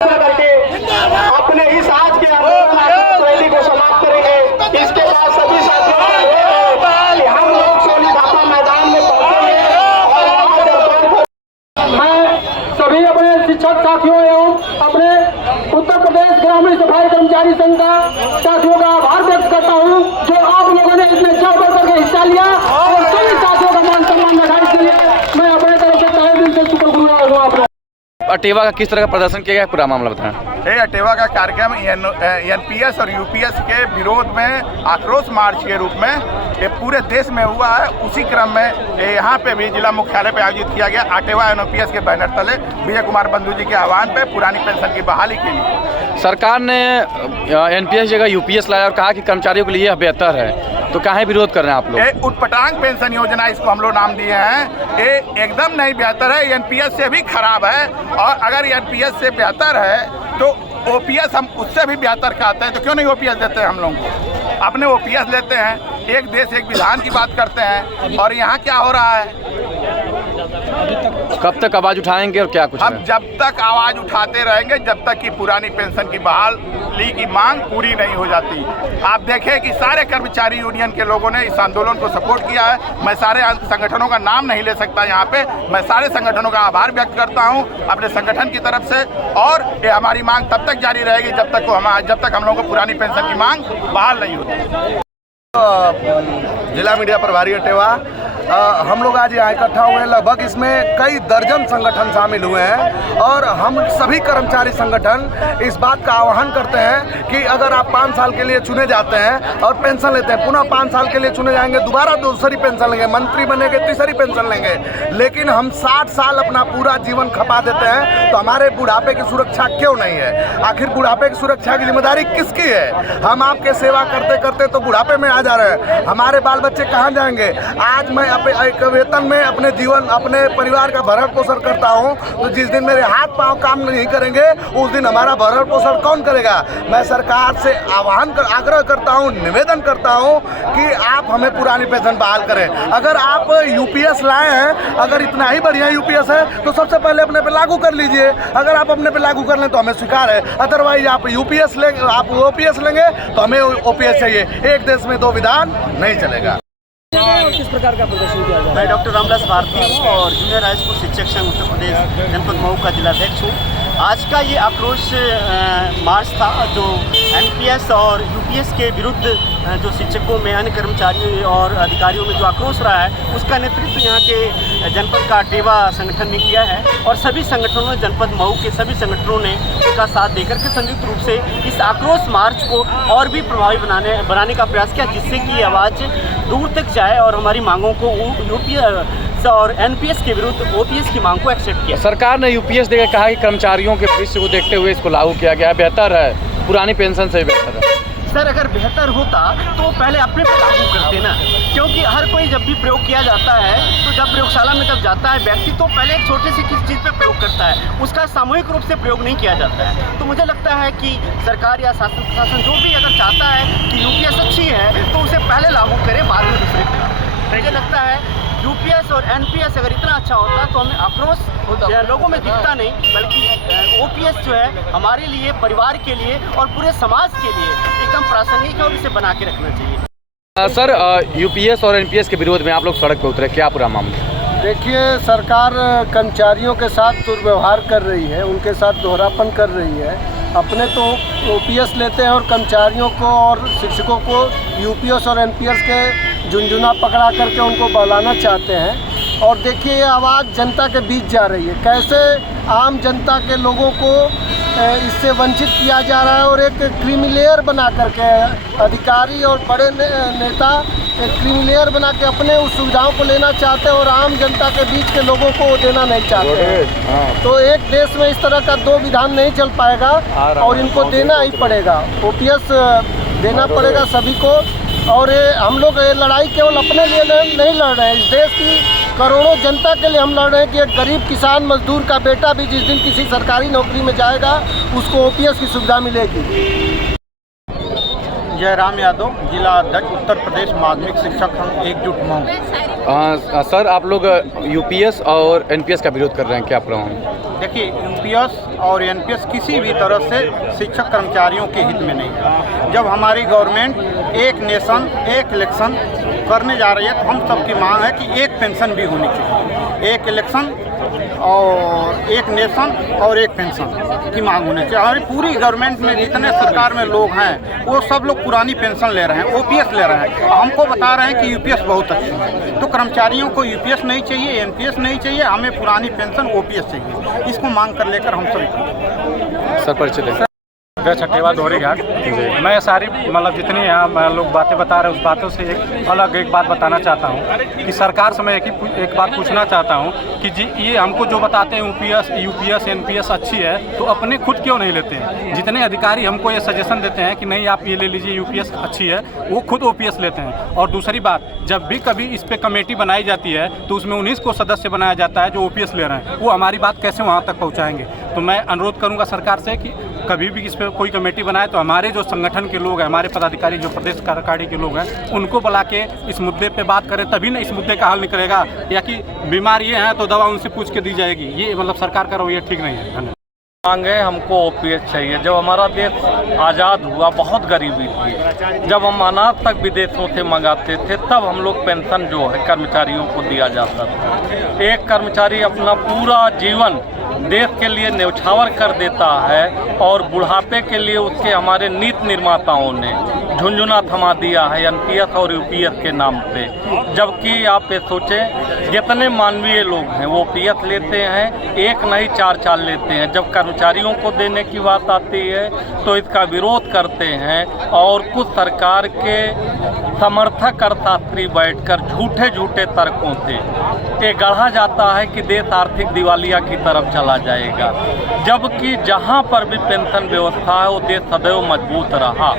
करके अपने इस आज के आंदोलन रैली को समाप्त करेंगे। इसके बाद सभी साथियों हम लोग सोनी भापा मैदान में पहुंचेंगे और मैं सभी अपने शिक्षक साथियों एवं अपने उत्तर प्रदेश ग्रामीण सफाई कर्मचारी संघ का साथियों का आभार व्यक्त करता हूं जो आप लोगों ने इतने चढ़ बढ़ करके हिस्सा लिया और सभी साथियों का मान सम्मान रखा। इसके लिए मैं अपने तरफ से तहे दिल से शुक्रगुजार हूं। आप अटेवा का किस तरह का प्रदर्शन किया गया, पूरा मामला बताएं। अटेवा का कार्यक्रम एनपीएस और यूपीएस के विरोध में आक्रोश मार्च के रूप में ये पूरे देश में हुआ है। उसी क्रम में यहाँ पे भी जिला मुख्यालय पे आयोजित किया गया। अटेवा एनपीएस के बैनर तले विजय कुमार बंधु जी के आह्वान पे पुरानी पेंशन की बहाली के लिए सरकार ने एनपीएस जगह यूपीएस लाया और कहा कि कर्मचारियों के लिए यह बेहतर है, तो काहे विरोध कर रहे हैं आप लोग? उटपटांग पेंशन योजना इसको हम लोग नाम दिए हैं। ये एकदम नहीं बेहतर है, एनपीएस से भी खराब है। और अगर एनपीएस से बेहतर है तो ओपीएस हम उससे भी बेहतर कहते हैं, तो क्यों नहीं ओपीएस देते हैं हम लोग को? अपने ओपीएस लेते हैं, एक देश एक विधान की बात करते हैं। और यहाँ क्या हो रहा है? कब तक आवाज उठाएंगे और क्या कुछ? हम जब तक आवाज उठाते रहेंगे जब तक कि पुरानी पेंशन की बहाली की मांग पूरी नहीं हो जाती। आप देखें कि सारे कर्मचारी यूनियन के लोगों ने इस आंदोलन को सपोर्ट किया है। मैं सारे संगठनों का नाम नहीं ले सकता यहाँ पे। मैं सारे संगठनों का आभार व्यक्त करता हूँ अपने संगठन की तरफ से। और ये हमारी मांग तब तक जारी रहेगी जब तक हम लोगों को पुरानी पेंशन की मांग बहाल नहीं होती। जिला मीडिया प्रभारी अटेवा हम लोग आज यहाँ इकट्ठा हुए हैं। लगभग इसमें कई दर्जन संगठन शामिल हुए हैं और हम सभी कर्मचारी संगठन इस बात का आह्वान करते हैं कि अगर आप 5 साल के लिए चुने जाते हैं और पेंशन लेते हैं, पुनः 5 साल के लिए चुने जाएंगे, दोबारा दूसरी पेंशन लेंगे, मंत्री बनेंगे तीसरी पेंशन लेंगे, लेकिन हम 60 साल अपना पूरा जीवन खपा देते हैं, तो हमारे बुढ़ापे की सुरक्षा क्यों नहीं है? आखिर बुढ़ापे की सुरक्षा की जिम्मेदारी किसकी है? हम आपके सेवा करते करते तो बुढ़ापे में आ जा रहे हैं, हमारे बाल बच्चे कहाँ जाएंगे? आज मैं एक वेतन में अपने परिवार का भरण पोषण करता हूं, तो जिस दिन मेरे हाथ पांव काम नहीं करेंगे उस दिन हमारा भरण पोषण कौन करेगा? मैं सरकार से आग्रह करता हूं, निवेदन करता हूं कि आप हमें पुरानी पेंशन बहाल करें। अगर आप यूपीएस लाए हैं, अगर इतना ही बढ़िया यूपीएस है तो सबसे पहले अपने पे लागू कर लीजिए। अगर आप अपने पे लागू कर लें तो हमें स्वीकार है, अदरवाइज आप यूपीएस लेंगे, आप ओपीएस लेंगे तो हमें ओपीएस चाहिए। एक देश में दो विधान नहीं चलेगा। किस प्रकार का प्रदर्शन किया जाए? मैं डॉक्टर रामदास भारती हूँ और जूनियर हाई स्कूल शिक्षक संघ उत्तर प्रदेश जनपद मऊ का जिलाध्यक्ष हूँ। आज का ये आक्रोश मार्च था जो एनपीएस और यूपीएस के विरुद्ध जो शिक्षकों में, अन्य कर्मचारियों और अधिकारियों में जो आक्रोश रहा है, उसका नेतृत्व यहाँ के जनपद का अटेवा संगठन ने किया है। और सभी संगठनों ने, जनपद मऊ के सभी संगठनों ने उसका साथ देकर के संयुक्त रूप से इस आक्रोश मार्च को और भी प्रभावी बनाने का प्रयास किया, जिससे कि आवाज़ दूर तक जाए और हमारी मांगों को यूपीएस और एनपीएस के विरुद्ध ओपीएस की मांग को एक्सेप्ट किया। सरकार ने यूपीएस देकर कहा कि कर्मचारियों के भविष्य को देखते हुए इसको लागू किया गया, बेहतर है, पुरानी पेंशन से बेहतर है। सर, अगर बेहतर होता तो पहले अपने पर लागू करते ना, क्योंकि हर कोई जब भी प्रयोग किया जाता है तो जब प्रयोगशाला में जब जाता है व्यक्ति तो पहले एक छोटे से किस चीज़ पे प्रयोग करता है, उसका सामूहिक रूप से प्रयोग नहीं किया जाता है। तो मुझे लगता है कि सरकार या शासन प्रशासन जो भी अगर चाहता है कि यूपीएस अच्छी है तो उसे पहले लागू करे, बाद में दूसरे पे। मुझे लगता है यूपीएस और एनपीएस अगर इतना अच्छा होता तो हमें आक्रोश लोगों में दिखता नहीं, बल्कि ओपीएस जो है हमारे लिए, परिवार के लिए और पूरे समाज के लिए एकदम प्रासंगिक है और इसे बना के रखना चाहिए। सर, यूपीएस और एनपीएस के विरोध में आप लोग सड़क पर उतरे, क्या पूरा मामला? देखिए, सरकार कर्मचारियों के साथ दुर्व्यवहार कर रही है, उनके साथ दोहरापन कर रही है। अपने तो ओपीएस लेते हैं और कर्मचारियों को और शिक्षकों को यूपीएस और एनपीएस के झुंझुना पकड़ा करके उनको बहलाना चाहते हैं। और देखिए, ये आवाज़ जनता के बीच जा रही है, कैसे आम जनता के लोगों को इससे वंचित किया जा रहा है और एक क्रीमी लेयर बना करके अधिकारी और बड़े नेता एक क्रीमी लेयर बना के अपने उस सुविधाओं को लेना चाहते हैं और आम जनता के बीच के लोगों को देना नहीं चाहते हैं। तो एक देश में इस तरह का दो विधान नहीं चल पाएगा और इनको देना ही पड़ेगा, ओपीएस देना पड़ेगा सभी को। और हम लोग ये लड़ाई केवल अपने लिए नहीं लड़ रहे हैं, इस देश की करोड़ों जनता के लिए हम लड़ रहे हैं कि एक गरीब किसान मजदूर का बेटा भी जिस दिन किसी सरकारी नौकरी में जाएगा उसको ओपीएस की सुविधा मिलेगी। जयराम यादव, जिला अध्यक्ष उत्तर प्रदेश माध्यमिक शिक्षक संघ एकजुट मऊ। सर आप लोग यूपीएस और एनपीएस का विरोध कर रहे हैं, क्या प्रॉब्लम? देखिए, यूपीएस और एनपीएस किसी भी तरह से शिक्षक कर्मचारियों के हित में नहीं है। जब हमारी गवर्नमेंट एक नेशन एक इलेक्शन करने जा रही है तो हम सबकी मांग है कि एक पेंशन भी होनी चाहिए। एक इलेक्शन और एक नेशन और एक पेंशन की मांग होनी चाहिए। हमारी पूरी गवर्नमेंट में जितने सरकार में लोग हैं वो सब लोग पुरानी पेंशन ले रहे हैं, ओपीएस ले रहे हैं। हमको बता रहे हैं कि यूपीएस बहुत अच्छी है, तो कर्मचारियों को यूपीएस नहीं चाहिए, एनपीएस नहीं चाहिए, हमें पुरानी पेंशन ओपीएस चाहिए। इसको मांग कर लेकर हम सभी सर परिचय छठेवा दोहरी घाट। मैं सारी मतलब जितनी यहाँ लोग बातें बता रहे हैं उस बातों से एक बात बताना चाहता हूँ कि सरकार से मैं एक बात पूछना चाहता हूँ कि जी ये हमको जो बताते हैं यूपीएस एनपीएस अच्छी है तो अपने खुद क्यों नहीं लेते हैं? जितने अधिकारी हमको ये सजेशन देते हैं कि नहीं आप ये ले लीजिए यूपीएस अच्छी है, वो खुद ओपीएस लेते हैं। और दूसरी बात, जब भी कभी इस पर कमेटी बनाई जाती है तो उसमें 19 को सदस्य बनाया जाता है जो ओपीएस ले रहे हैं, वो हमारी बात कैसे वहाँ तक पहुँचाएंगे? तो मैं अनुरोध करूँगा सरकार से कि कभी भी इस पर कोई कमेटी बनाए तो हमारे जो संगठन के लोग हैं, हमारे पदाधिकारी जो प्रदेश कार्यकारिणी के लोग हैं, उनको बुला के इस मुद्दे पे बात करें, तभी ना इस मुद्दे का हल निकलेगा। या कि बीमार ये हैं तो दवा उनसे पूछ के दी जाएगी, ये मतलब सरकार का रवैया ठीक नहीं है। धन्यवाद। मांगे हमको ओपीएस चाहिए। जब हमारा देश आज़ाद हुआ बहुत गरीबी थी, जब हम अनाज तक विदेशों से मंगाते थे तब हम लोग पेंशन जो है कर्मचारियों को दिया जाता था। एक कर्मचारी अपना पूरा जीवन देश के लिए न्यौछावर कर देता है और बुढ़ापे के लिए उसके हमारे नीति निर्माताओं ने झुंझुना थमा दिया है एनपीएस और यूपीएस के नाम पे। जबकि आप ये सोचें जितने मानवीय लोग हैं वो ओपीएस लेते हैं, एक नहीं 4 लेते हैं। जब कर्मचारियों को देने की बात आती है तो इसका विरोध करते हैं और कुछ सरकार के समर्थक अर्थशास्त्री बैठकर झूठे तर्कों से ये गढ़ा जाता है कि देश आर्थिक दिवालिया की तरफ चला जाएगा। जबकि जहां पर भी पेंशन व्यवस्था है वो देश सदैव मजबूत रहा।